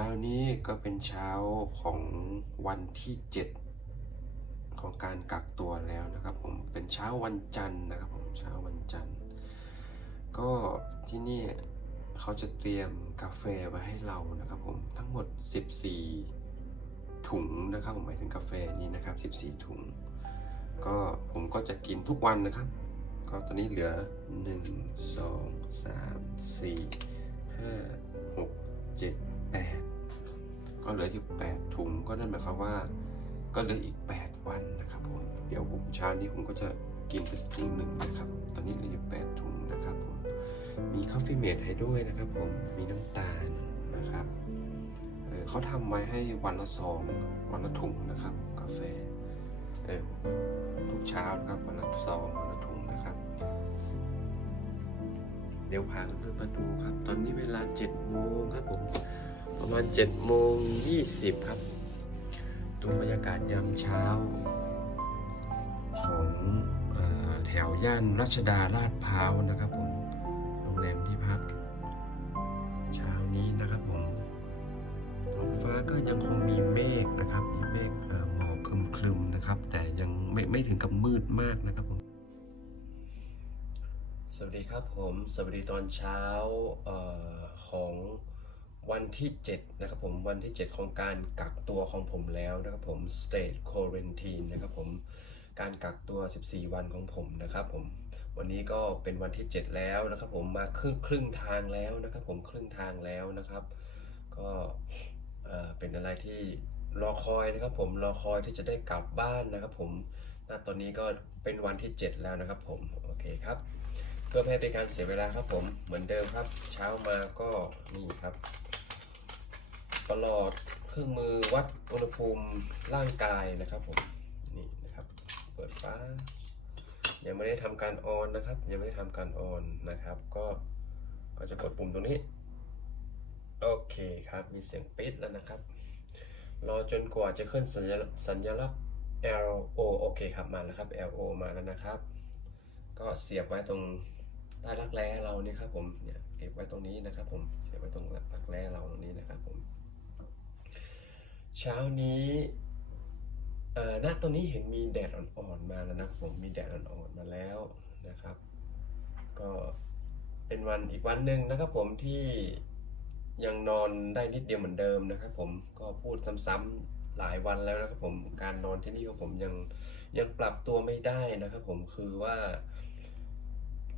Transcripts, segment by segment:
ช้านี้ก็เป็นเช้าของวันที่ 7 ของการกักตัวแล้วนะครับผมเป็นเช้าวันจันทร์นะครับผมเช้าวันจันทร์ ก็ที่นี่เขาจะเตรียมกาแฟไว้ให้เรานะครับผมทั้งหมด 14 ถุงนะครับผมหมายถึงกาแฟนี้นะครับ 14 ถุง ก็ผมก็จะกินทุกวันนะครับ ก็ตอนนี้เหลือ 1 2 3 4 5 6 7 8 ก็เหลืออยู่8ถุงก็นั่นหมายความว่า ก็เหลืออีก 8 วันนะครับผมเดี๋ยวผมเช้านี้ผมก็จะกินไปถุงหนึ่งนะครับ ตอนนี้เหลืออยู่8ถุงนะครับผมมีคอฟฟี่เมดให้ด้วยนะครับผมมีน้ำตาลนะครับเเขาทำไว้ให้วันละสองวันละถุงนะครับกาแฟเออทุกเช้านะครับวันละสองวันละถุงนะครับ เดี๋ยวพาเพื่อนมาดูครับ ตอนนี้เวลา7โมงครับผม ประมาณ7โมง20ครับ ดูบรรยากาศยามเช้า ของออแถวย่านรัชดาลาดพร้าวนะครับผม โรงแรมที่พัก เช้านี้นะครับผมท้องฟ้าก็ยังคงมีเมฆนะครับ มีเมฆหมอกคลึมๆนะครับ แต่ยังไม่ไม่ถึงกับมืดมากนะครับผมสวัสดีครับผม สวัสดีตอนเช้าออของ วันที่7นะครับผมวันที่ 7 ของการกักตัวของผมแล้วนะครับผม state quarantine นะครับผมการกักตัว 14 วันของผมนะครับผมวันนี้ก็เป็นวันที่ 7 แล้วนะครับผมมาครึ่งครึ่งทางแล้วนะครับผมครึ่งทางแล้วนะครับ ก็เอ่อเป็นอะไรที่รอคอยนะครับผมรอคอยที่จะได้กลับบ้านนะครับผมณตอนนี้ก็เป็นวันที่ 7 แล้วนะครับผมโอเคครับเพื่อไม่ให้เป็นการเสียเวลาครับผมเหมือนเดิมครับ เช้ามาก็นี่ครับ ตลอดเครื่องมือวัดอุณหภูมิร่างกายนะครับผมนี่นะครับ เปิดฟ้ายังไม่ได้ทำการออนนะครับ ยังไม่ได้ทำการออนนะครับ ก็ก็จะกดปุ่มตรงนี้ โอเคครับมีเสียงปิดแล้วนะครับ รอจนกว่าจะขึ้นสัญลักษณ์สัญลักษณ์ L O โอเคครับมาแล้วครับ L O มาแล้วนะครับ ก็เสียบไว้ตรงใต้รักแร้เรานี่ครับผมเนี่ยเก็บไว้ตรงนี้นะครับ ผมเสียบไว้ตรงรักแร้เราตรงนี้นะครับผม เช้านี้เอ่อณตรงนี้เห็นมีแดดอ่อนๆมาแล้วนะผมมีแดดอ่อนๆมาแล้วนะครับ ก็เป็นวันอีกวันหนึ่งนะครับผมที่ยังนอนได้นิดเดียวเหมือนเดิมนะครับ ผมก็พูดซ้ำๆหลายวันแล้วนะครับผมการนอนที่นี่ของผมยังยังปรับตัวไม่ได้นะครับ ผมคือว่า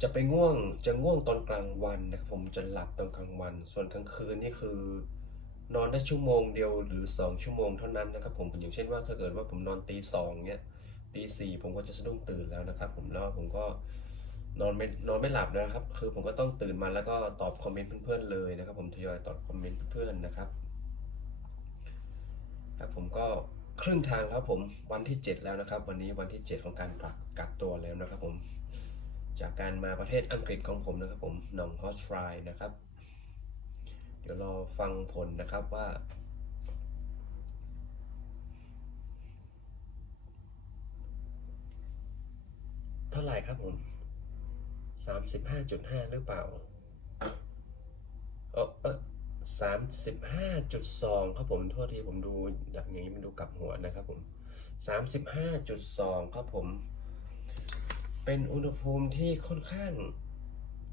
จะไปง่วงจะง่วงตอนกลางวันนะครับผมจะหลับตอนกลางวัน ส่วนกลางคืนนี่คือ นอนได้ชั่วโมงเดียวหรือสองชั่วโมงเท่านั้นนะครับผมอย่างเช่นว่าถ้าเกิดว่าผมนอนตีสองเนี้ยตีสี่ผมก็จะสะดุ้งตื่นแล้วนะครับ ผมแล้วผมก็นอนไม่นอนไม่หลับนะครับ คือผมก็ต้องตื่นมาแล้วก็ตอบคอมเมนต์เพื่อนๆเลยนะครับ ผมทยอยตอบคอมเมนต์เพื่อนๆนะครับครับผมก็ครึ่งทางแล้วผมวันที่ 7 แล้วนะครับ วันนี้วันที่ 7 ของการกักกักตัวแล้วนะครับผมจากการมาประเทศอังกฤษของผมนะครับผมหนองฮอสฟรายนะครับ เดี๋ยวรอฟังผลนะครับว่า เท่าไหร่ครับผมสามสิบห้าจุดห้าหรือเปล่าเออเออสามสิบห้าจุดสองครับผมโทษทีผมดูอย่างนี้มันดูกลับหัวนะครับผมสามสิบห้าจุดสองครับผม เป็นอุณหภูมิที่ค่อนข้าง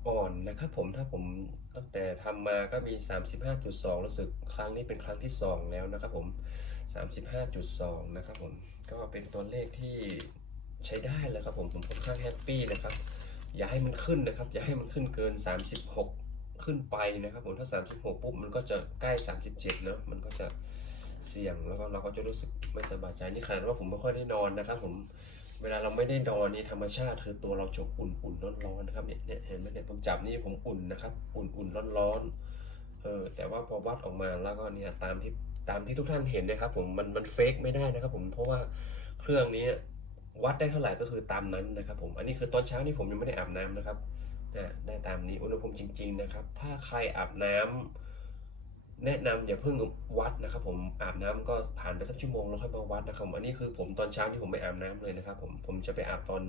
อ่อนนะครับผมถ้าผมตั้งแต่ทำมาก็มี 35.2 รู้สึกครั้งนี้เป็นครั้งที่ 2 แล้วนะครับผม 35.2 นะครับผมก็เป็นตัวเลขที่ใช้ได้แล้วครับผมผมค่อนข้างแฮปปี้นะครับ อย่าให้มันขึ้นนะครับ อย่าให้มันขึ้นเกิน 36 ขึ้นไปนะครับผมถ้า 36 ปุ๊บมันก็จะใกล้ 37 เนอะมันก็จะ เสี่ยงแล้วก็เราก็จะรู้สึกไม่สบายใจนี่ขนาดว่าผมไม่ค่อยได้นอนนะครับ ผมเวลาเราไม่ได้นอนนี่ธรรมชาติคือตัวเราจะอุ่นอุ่นร้อนร้อนนะครับเนี่ยเนี่ยเห็นไหมเนี่ยผมจับนี่ผมอุ่นนะครับ อุ่นอุ่นร้อนร้อนเออแต่ว่าพอวัดออกมาแล้วก็เนี่ยตามที่ตามที่ทุกท่านเห็นนะครับ ผมมันมันเฟกไม่ได้นะครับ ผมเพราะว่าเครื่องนี้วัดได้เท่าไหร่ก็คือตามนั้นนะครับ ผมอันนี้คือตอนเช้านี่ผมยังไม่ได้อาบน้ำนะครับนะได้ตามนี้อุณหภูมิจริง ๆ นะครับ ถ้าใครอาบน้ำ แนะนำอย่าเพิ่งวัดนะครับผมอาบน้ำก็ผ่านไปสักชั่วโมงแล้วค่อยมาวัดนะครับอันนี้คือผมตอนเช้าที่ผมไม่อาบน้ำเลยนะครับผมผมจะไปอาบตอน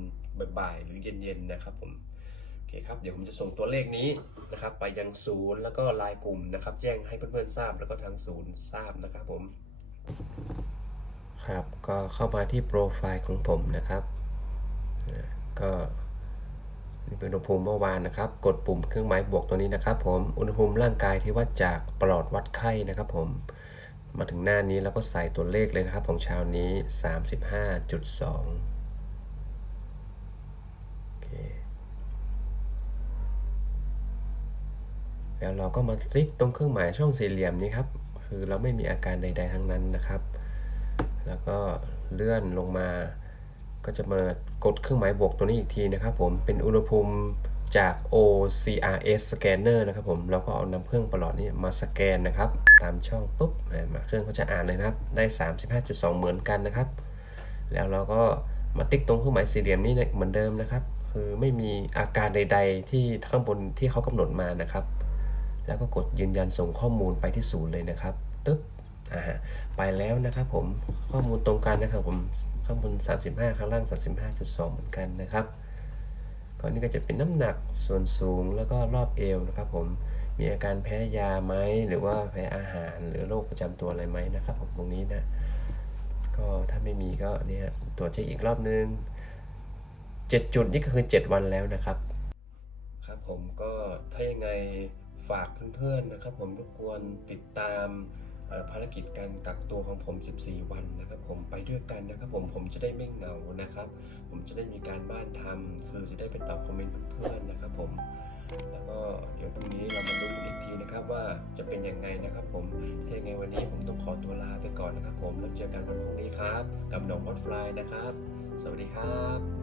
บ่ายๆหรือเย็นๆนะครับผมโอเคครับเดี๋ยวผมจะส่งตัวเลขนี้นะครับ ไปยังศูนย์แล้วก็ไลน์กลุ่มนะครับ แจ้งให้เพื่อนๆทราบแล้วก็ทางศูนย์ทราบนะครับผม ครับก็เข้ามาที่โปรไฟล์ของผมนะครับ ก็ เป็นอุณหภูมิเมื่อวานนะครับ กดปุ่มเครื่องหมายบวกตัวนี้นะครับ ผม อุณหภูมิร่างกายที่วัดจากปลอดวัดไข้นะครับผม มาถึงหน้านี้แล้วก็ใส่ตัวเลขเลยนะครับ ของเช้านี้ 35.2โอเคแล้วเราก็มาคลิกตรงเครื่องหมายช่องสี่เหลี่ยมนี้ครับ คือเราไม่มีอาการใด ๆ ทั้งนั้นนะครับ แล้วก็เลื่อนลงมา ก็จะมากดเครื่องหมายบวกตัวนี้อีกทีนะครับผมเป็นอุณหภูมิจาก OCRS scanner นะครับผมเราก็เอานำเครื่องประหลอดนี้มาสแกนนะครับ ตามช่องปุ๊บมาเครื่องเขาจะอ่านเลยนะครับ ได้ 35.2 เหมือนกันนะครับ แล้วเราก็มาติ๊กตรงเครื่องหมายสี่เหลี่ยมนี้เหมือนเดิมนะครับ คือไม่มีอาการใด ๆ ที่ข้างบนที่เขากำหนดมานะครับ แล้วก็กดยืนยันส่งข้อมูลไปที่ศูนย์เลยนะครับตึ๊บอ่าไปแล้วนะครับผมข้อมูลตรงกันนะครับผม ข้างบน 35 ข้างล่าง 35.2 เหมือนกันนะครับก่อนนี้ก็จะเป็นน้ำหนักส่วนสูงแล้วก็รอบเอวนะครับผมมีอาการแพ้ยาไหมหรือว่าแพ้อาหารหรือโรคประจำตัวอะไรไหมนะครับผมตรงนี้นะก็ถ้าไม่มีก็เนี่ยตรวจเช็คอีกรอบนึง 7 จุดนี่ก็คือ 7 วันแล้วนะครับ ครับผมก็ถ้ายังไงฝากเพื่อนๆนะครับ ผมรบกวนติดตาม ภารกิจการกักตัวของผม 14 วันนะครับ ผมไปด้วยกันนะครับผมผมจะได้ไม่เหงานะครับ ผมจะได้มีการบ้านทำคือจะได้ไปตอบคอมเมนต์เพื่อนๆนะครับ ผมแล้วก็เดี๋ยวพรุ่งนี้เรามาลุ้นอีกทีนะครับว่าจะเป็นยังไงนะครับ ผมถ้ายังไงวันนี้ผมต้องขอตัวลาไปก่อนนะครับ ผมแล้วเจอกันวันพรุ่งนี้ครับ กับดอกมอดฟลายนะครับ สวัสดีครับ